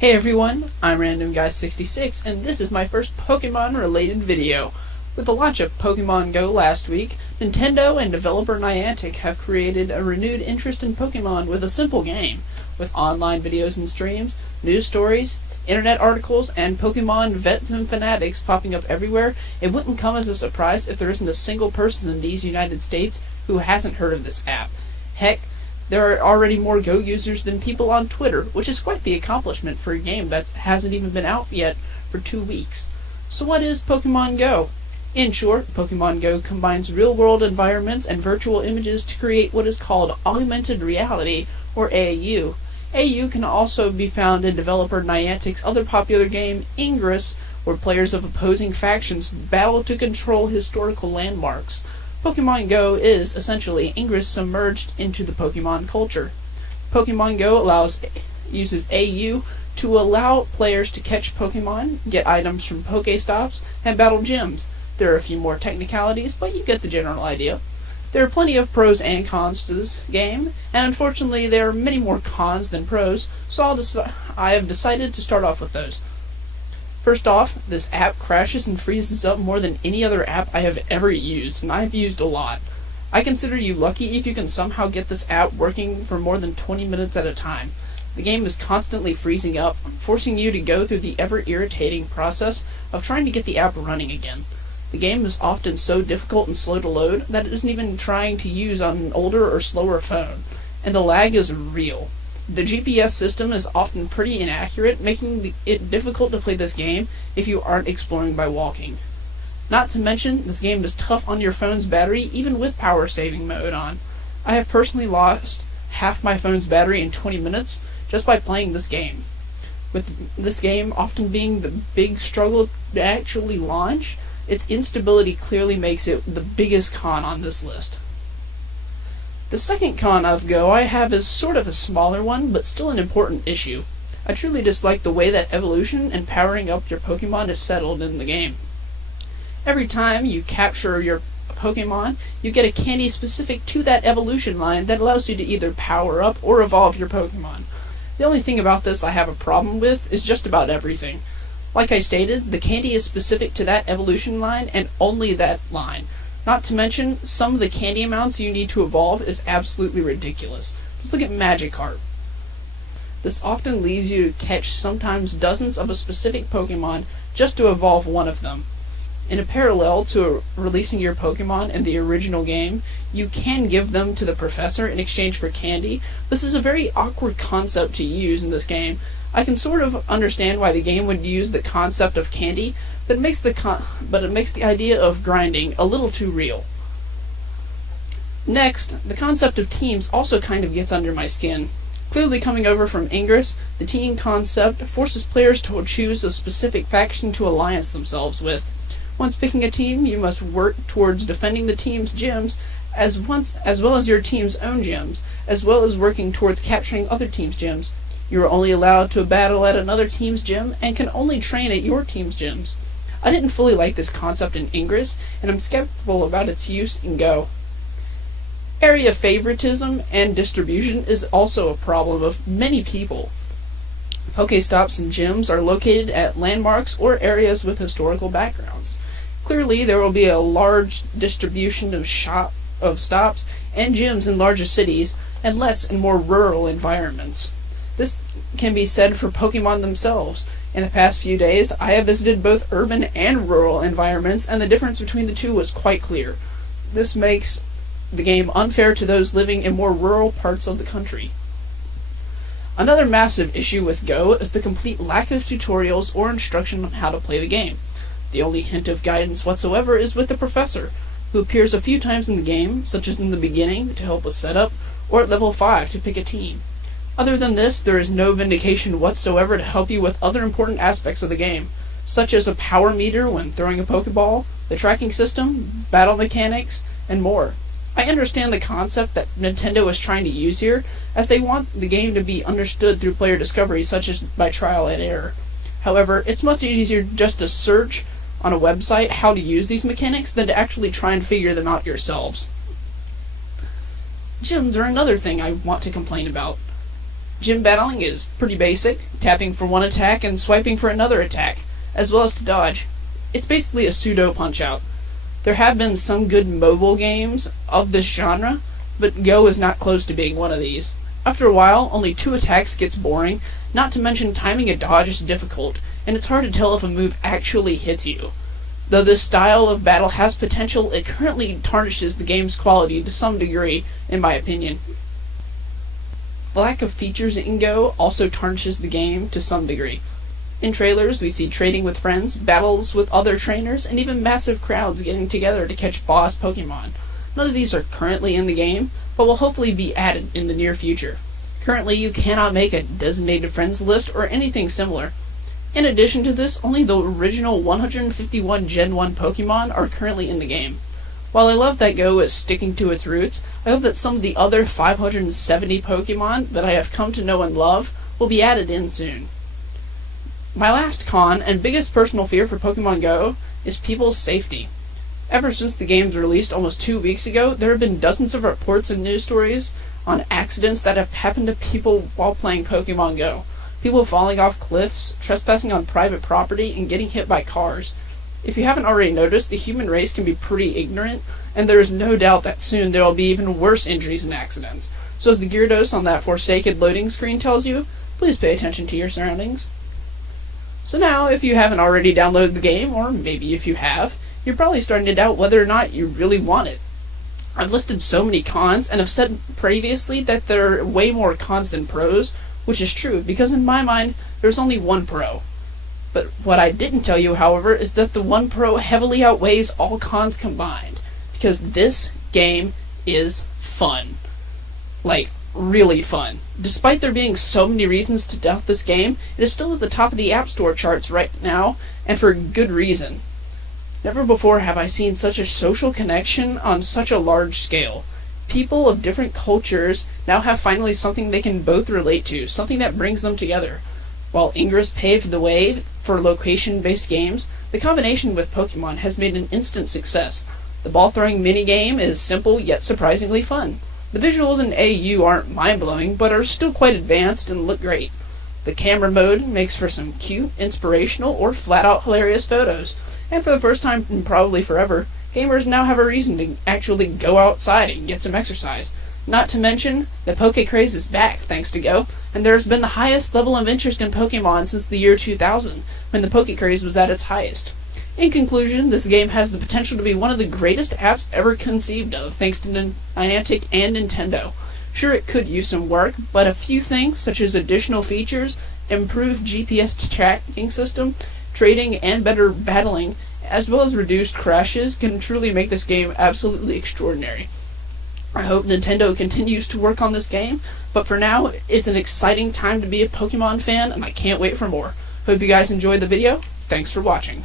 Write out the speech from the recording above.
Hey everyone, I'm RandomGuy66 and this is my first Pokemon related video. With the launch of Pokemon Go last week, Nintendo and developer Niantic have created a renewed interest in Pokemon with a simple game. With online videos and streams, news stories, internet articles, and Pokemon vets and fanatics popping up everywhere, it wouldn't come as a surprise if there isn't a single person in these United States who hasn't heard of this app. Heck, there are already more Go users than people on Twitter, which is quite the accomplishment for a game that hasn't even been out yet for 2 weeks. So what is Pokemon Go? In short, Pokemon Go combines real-world environments and virtual images to create what is called augmented reality, or AAU. AAU can also be found in developer Niantic's other popular game, Ingress, where players of opposing factions battle to control historical landmarks. Pokemon Go is, essentially, Ingress submerged into the Pokemon culture. Pokemon Go uses AU to allow players to catch Pokemon, get items from Pokestops, and battle gyms. There are a few more technicalities, but you get the general idea. There are plenty of pros and cons to this game, and unfortunately there are many more cons than pros, so I have decided to start off with those. First off, this app crashes and freezes up more than any other app I have ever used, and I've used a lot. I consider you lucky if you can somehow get this app working for more than 20 minutes at a time. The game is constantly freezing up, forcing you to go through the ever-irritating process of trying to get the app running again. The game is often so difficult and slow to load that it isn't even trying to use on an older or slower phone, and the lag is real. The GPS system is often pretty inaccurate, making it difficult to play this game if you aren't exploring by walking. Not to mention, this game is tough on your phone's battery even with power saving mode on. I have personally lost half my phone's battery in 20 minutes just by playing this game. With this game often being the big struggle to actually launch, its instability clearly makes it the biggest con on this list. The second con of Go I have is sort of a smaller one, but still an important issue. I truly dislike the way that evolution and powering up your Pokemon is settled in the game. Every time you capture your Pokemon, you get a candy specific to that evolution line that allows you to either power up or evolve your Pokemon. The only thing about this I have a problem with is just about everything. Like I stated, the candy is specific to that evolution line and only that line. Not to mention, some of the candy amounts you need to evolve is absolutely ridiculous. Just look at Magikarp. This often leads you to catch sometimes dozens of a specific Pokemon just to evolve one of them. In a parallel to releasing your Pokemon in the original game, you can give them to the professor in exchange for candy. This is a very awkward concept to use in this game. I can sort of understand why the game would use the concept of candy, but it makes the idea of grinding a little too real. Next, the concept of teams also kind of gets under my skin. Clearly coming over from Ingress, the team concept forces players to choose a specific faction to alliance themselves with. Once picking a team, you must work towards defending the team's gyms as well as your team's own gyms, as well as working towards capturing other teams' gyms. You are only allowed to battle at another team's gym and can only train at your team's gyms. I didn't fully like this concept in Ingress, and I'm skeptical about its use in Go. Area favoritism and distribution is also a problem of many people. Pokestops and gyms are located at landmarks or areas with historical backgrounds. Clearly, there will be a large distribution of stops and gyms in larger cities, and less in more rural environments. This can be said for Pokemon themselves. In the past few days, I have visited both urban and rural environments, and the difference between the two was quite clear. This makes the game unfair to those living in more rural parts of the country. Another massive issue with Go is the complete lack of tutorials or instruction on how to play the game. The only hint of guidance whatsoever is with the professor, who appears a few times in the game, such as in the beginning to help with setup, or at level 5 to pick a team. Other than this, there is no vindication whatsoever to help you with other important aspects of the game, such as a power meter when throwing a Pokeball, the tracking system, battle mechanics, and more. I understand the concept that Nintendo is trying to use here, as they want the game to be understood through player discovery, such as by trial and error. However, it's much easier just to search on a website how to use these mechanics than to actually try and figure them out yourselves. Gyms are another thing I want to complain about. Gym battling is pretty basic, tapping for one attack and swiping for another attack, as well as to dodge. It's basically a pseudo Punch-Out. There have been some good mobile games of this genre, but Go is not close to being one of these. After a while, only 2 attacks gets boring, not to mention timing a dodge is difficult, and it's hard to tell if a move actually hits you. Though this style of battle has potential, it currently tarnishes the game's quality to some degree, in my opinion. The lack of features in Go also tarnishes the game to some degree. In trailers, we see trading with friends, battles with other trainers, and even massive crowds getting together to catch boss Pokemon. None of these are currently in the game, but will hopefully be added in the near future. Currently, you cannot make a designated friends list or anything similar. In addition to this, only the original 151 Gen 1 Pokemon are currently in the game. While I love that Go is sticking to its roots, I hope that some of the other 570 Pokemon that I have come to know and love will be added in soon. My last con and biggest personal fear for Pokemon Go is people's safety. Ever since the game's released almost 2 weeks ago, there have been dozens of reports and news stories on accidents that have happened to people while playing Pokemon Go. People falling off cliffs, trespassing on private property, and getting hit by cars. If you haven't already noticed, the human race can be pretty ignorant, and there is no doubt that soon there will be even worse injuries and accidents. So as the Gyarados on that Forsaken loading screen tells you, please pay attention to your surroundings. So now, if you haven't already downloaded the game, or maybe if you have, you're probably starting to doubt whether or not you really want it. I've listed so many cons, and have said previously that there are way more cons than pros, which is true, because in my mind, there's only one pro. But what I didn't tell you, however, is that the one pro heavily outweighs all cons combined, because this game is fun. Like, really fun. Despite there being so many reasons to doubt this game, it is still at the top of the App Store charts right now, and for good reason. Never before have I seen such a social connection on such a large scale. People of different cultures now have finally something they can both relate to, something that brings them together. While Ingress paved the way for location-based games, the combination with Pokemon has made an instant success. The ball-throwing minigame is simple yet surprisingly fun. The visuals in AU aren't mind-blowing, but are still quite advanced and look great. The camera mode makes for some cute, inspirational, or flat-out hilarious photos. And for the first time in probably forever, gamers now have a reason to actually go outside and get some exercise. Not to mention, the Poke craze is back thanks to Go, and there has been the highest level of interest in Pokemon since the year 2000, when the Poke craze was at its highest. In conclusion, this game has the potential to be one of the greatest apps ever conceived of, thanks to Niantic and Nintendo. Sure, it could use some work, but a few things, such as additional features, improved GPS tracking system, trading, and better battling, as well as reduced crashes, can truly make this game absolutely extraordinary. I hope Nintendo continues to work on this game, but for now, it's an exciting time to be a Pokemon fan, and I can't wait for more. Hope you guys enjoyed the video. Thanks for watching.